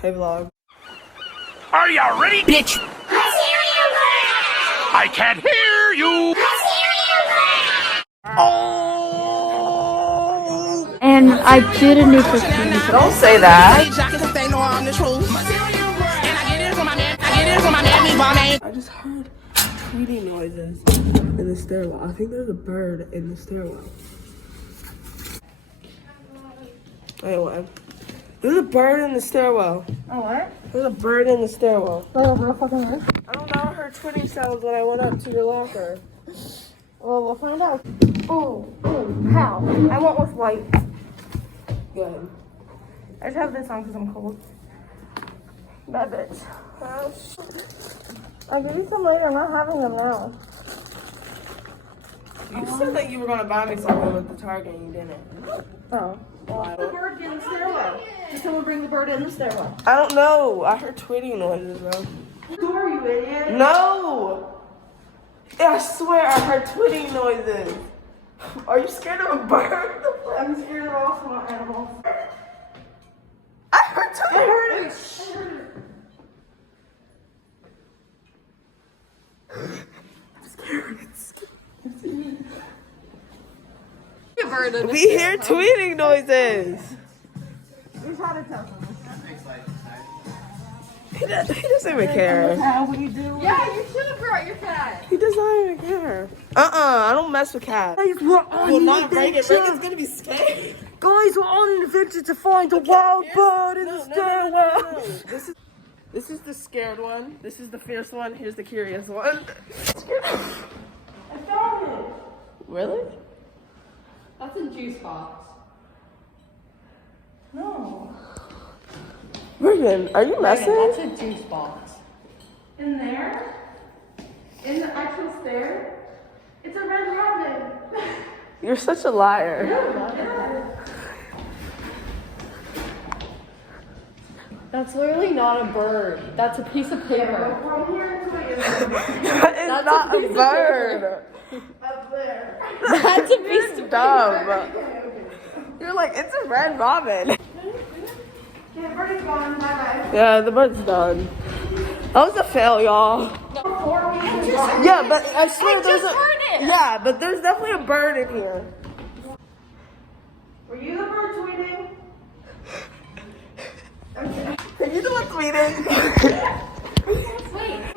Hey vlog. Are you ready, bitch? I can't hear you. Oh! And I did a new perfume. Don't say that. I just heard tweeting noises in the stairwell. I think there's a bird in the stairwell. Anyway, there's a bird in the stairwell. Oh, what? There's a bird in the stairwell. Oh, real fucking weird. I don't know. I heard twitting sounds when I went up to your locker. Well, we'll find out. Oh, how? I went with white. Good. I just have this on because I'm cold. Bad bitch. I'll give you some later. I'm not having them now. You said that you were gonna buy me something at the Target and you didn't. Oh. The bird in the stairwell. Did someone bring the bird in the stairwell? I don't know. I heard twitting noises though. Who are you, idiot? No! I swear I heard twitting noises. Are you scared of a bird? I'm scared of all small animals. I heard twitting. We hear tweeting noises. We try to tell them. He doesn't even care. How would you do? Yeah, you should have brought your cat. He does not even care. I don't mess with cats. Guys, we're on Will an not break it. adventure. Reagan's gonna be scared. Guys, we're on an adventure to find a wild bird in the stairwell. No. This is the scared one. This is the fierce one. Here's the curious one. I found it. Really? That's a juice box. No. Reagan, are you messing? That's a juice box. In there? In the actual stair? It's a red robin. You're such a liar. That's literally not a bird. That's a piece of paper. From here to it. It's not a bird. Up there. That's a piece of Dumb. You're like, it's a red robin. Okay, birdie's gone. Bye-bye. Yeah, the bird's done. That was a fail, y'all. Yeah, but I swear there's a. Yeah, but there's definitely a bird in here. Were you the bird tweeting? Okay. Are you the one tweeting?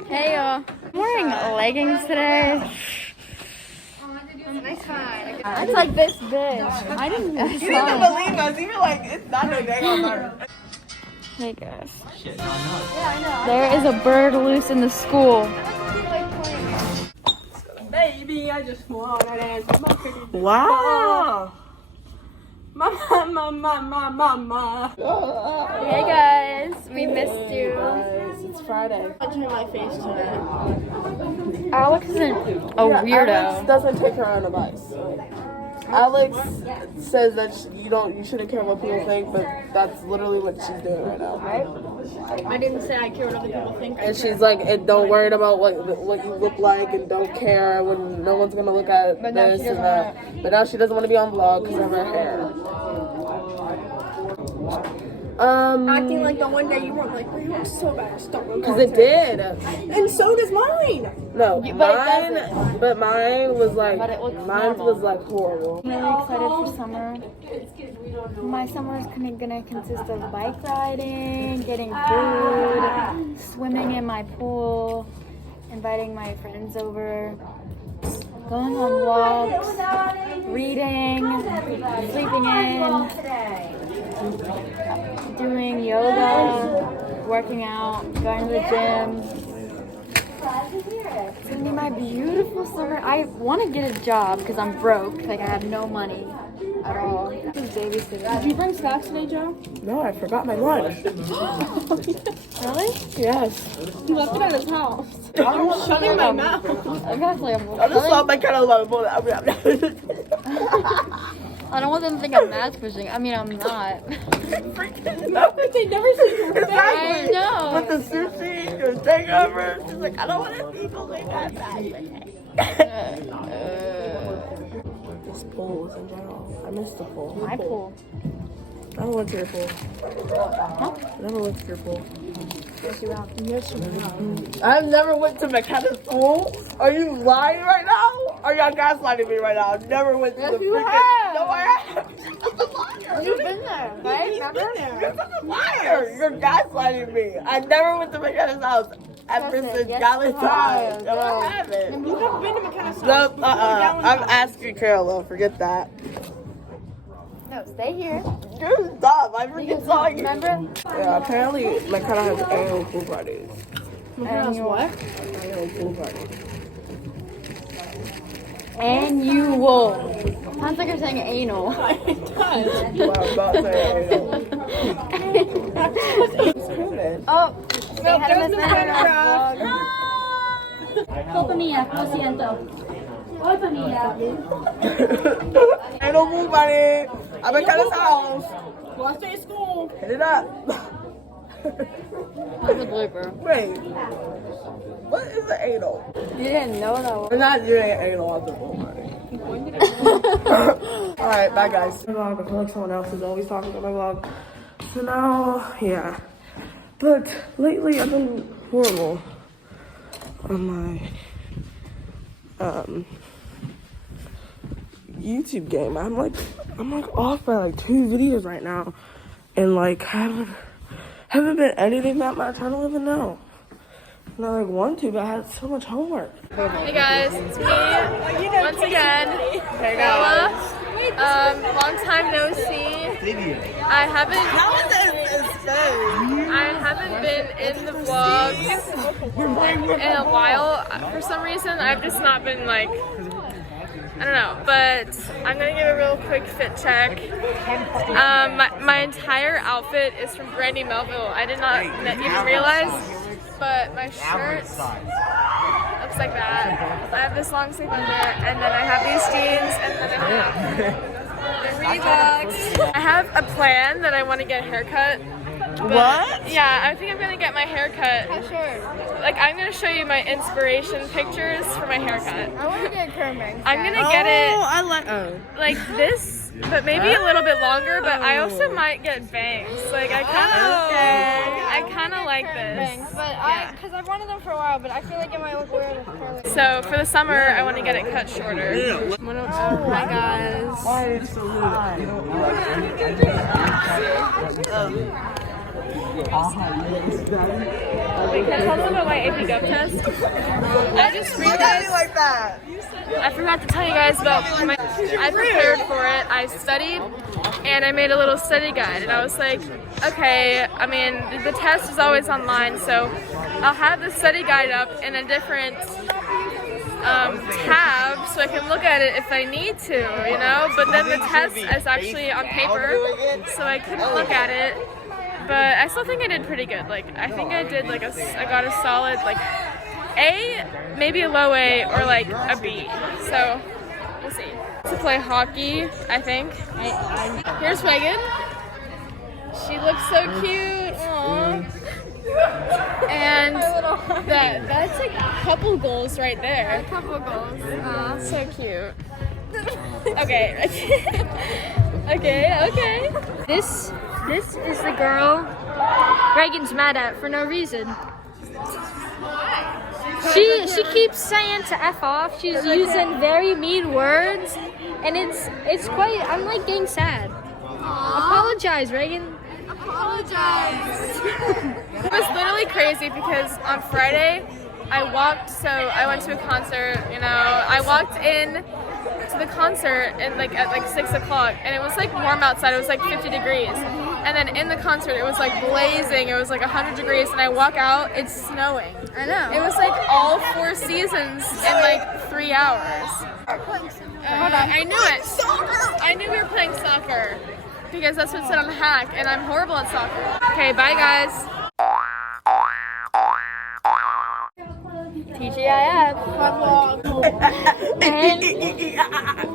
Hey y'all. I'm wearing leggings today. It's like this big. I didn't You didn't believe us. You were like, it's not a dang bird. Hey guys. There is a bird loose in the school. Baby, I just wanna dance with my pretty Wow. mama. Hey guys, we missed you. Guys, it's Friday. Touching my face today. Alex isn't a weirdo. Alex doesn't take her own advice. Alex says that you shouldn't care what people think, but that's literally what she's doing right now. I didn't say I care what other people think. And she's like, and don't worry about what you look like, and don't care when no one's gonna look at this and that. But now she doesn't want to be on vlog because of her hair. Acting like the one day you weren't like, oh, you look so bad. Stop. Because it did. And so does mine. No, But mine was like, But it looks mine normal. was like horrible. I'm really excited for summer. My summer is gonna consist of bike riding, getting food, swimming in my pool, inviting my friends over, going on walks, reading, sleeping in, doing yoga, working out, going to the gym. It's gonna be my beautiful summer. I want to get a job because I'm broke. Like I have no money at all. Just babysitting. Did you bring snacks today, Joe? No, I forgot my lunch. Really? Yes. He left it at his house. I'm shutting my mouth. I got like I just saw my kind of love. I don't want them to think I'm math pushing. I mean, I'm not. They never see you. I know. With the sushi, the takeover. She's like, I don't want to people like that. This pool was in general. I missed the pool. My pool. I don't went to your pool. Huh? I never went to your pool. Yes, you have. I've never went to McKenna's pool. Are you lying right now? Are y'all gaslighting me right now? I never went to the freaking... have. No, I haven't. You've been there, right? Remember? You're such a liar. You're gaslighting me. I never went to McKenna's house ever Listen, since yes, Galentine's. you No, I have. haven't. You've never been to McKenna's No, house. I'm asking Carla. Forget that. No, stay here. You're dumb. I freaking saw you. Remember? Yeah, apparently McKenna has annual pool parties. Annual. Annual pool parties. Annual. Sounds like you're saying anal. Well, I'm not saying annual. It's COVID. Oh, they had a mismatch in our vlog. Culpa mía, lo siento. Culpa mía. Ain't no pool party. I'm at McKenna's house. Well, I stay at school. Hit it up. That's a blooper. Wait. What is an anal? You didn't know that one. We're not doing anal at the pool party. Alright, bye guys. My vlog, I feel like someone else is always talking about my vlog. So now, yeah. But lately I've been horrible on my YouTube game. I'm like off by like 2 videos right now. And like haven't been editing that much. I don't even know. And I like want to, but I had so much homework. Hey guys, it's me once again, Bella. Long time no see. I haven't been in the vlogs in a while. For some reason, I've just not been like, I don't know, but I'm gonna give a real quick fit check. My entire outfit is from Brandy Melville. I did not even realize, but my shirt looks like that. I have this long sleeve under, and then I have these jeans, and then I have the Reeboks. I have a plan that I want to get a haircut. What? Yeah, I think I'm gonna get my haircut. Sure. Like, I'm gonna show you my inspiration pictures for my haircut. I want to get curving. I'm gonna get it I like this, but maybe a little bit longer. But I also might get bangs. Like, I kind of like this. Bangs, but because I've wanted them for a while, but I feel like it might look weird with curly. So for the summer, I want to get it cut shorter. Hi guys. Why are you so Can I tell them about my AP Gov test? I just realized like that. I forgot to tell you guys about my. I prepared for it. I studied, and I made a little study guide. And I was like, okay. I mean, the test is always online, so I'll have the study guide up in a different tab, so I can look at it if I need to, you know. But then the test is actually on paper, so I couldn't look at it. But I still think I did pretty good. Like, I think I did like I got a solid like A, maybe a low A, or like a B. So we'll see. To play hockey, I think. Here's Megan. She looks so cute. Aww. And that's like a couple goals right there. A couple goals. So cute. Okay. Okay. This is the girl Reagan's mad at for no reason. She keeps saying to F off. She's using very mean words, and it's quite. I'm like getting sad. Apologize, Reagan. It was literally crazy because on Friday I went to a concert, you know. I walked in to the concert at like 6 o'clock, and it was like warm outside. It was like 50 degrees. And then in the concert it was like blazing. It was like 100 degrees, and I walk out, it's snowing. I know. It was like all 4 seasons in like 3 hours. Hold on, I knew it. I knew we were playing soccer because that's what it said on the hack, and I'm horrible at soccer. Okay, bye guys. TGIF. that.